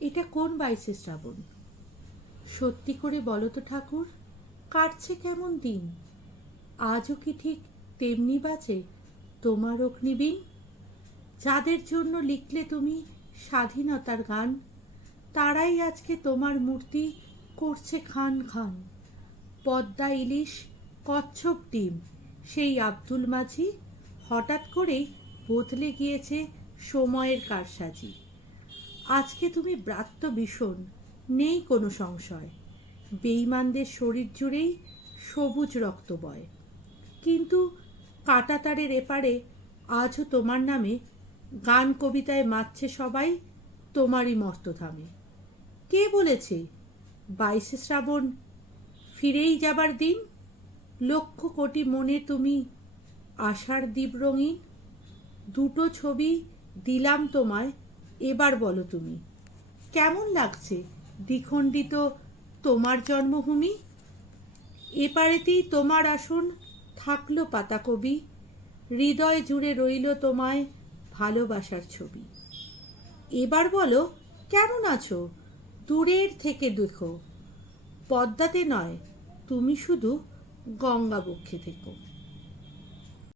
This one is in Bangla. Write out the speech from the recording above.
এটা কোন বাইশে শ্রাবণ? সত্যি করে বলো তো ঠাকুর, কাটছে কেমন দিন? আজও কি ঠিক তেমনি বাজে তোমার অগ্নিবীণ? যাদের জন্য লিখলে তুমি স্বাধীনতার গান, তারাই আজকে তোমার মূর্তি করছে খান খান। পদ্মা ইলিশ, কচ্ছপ ডিম, সেই আব্দুল মাঝি হঠাৎ করেই বদলে গিয়েছে সময়ের কারসাজি। আজকে তুমি ব্রাত্য ভীষণ নেই কোনো সংশয়। বেইমানদের শরীর জুড়েই সবুজ রক্ত বয়। কিন্তু কাটাতারের এপারে আজও তোমার নামে গান কবিতায় মাতছে সবাই, তোমারই মর্তধামে। কে বলেছে, বাইশে শ্রাবণ ফিরেই যাবার দিন? লক্ষ কোটি মনে তুমি আশার দ্বীপ রঙিন। দুটো ছবি দিলাম তোমায় এবার বলো তুমি। কেমন লাগছে দ্বিখণ্ডিত তোমার জন্মভূমি? এপারেতেই তোমার আসন থাকল পাতা কবি হৃদয় জুড়ে রইল তোমায় ভালোবাসার ছবি। এবার বলো, কেমন আছো? দূরের থেকে দেখো। পদ্মাতে নয়, তুমি শুধু গঙ্গা বক্ষে থেকো।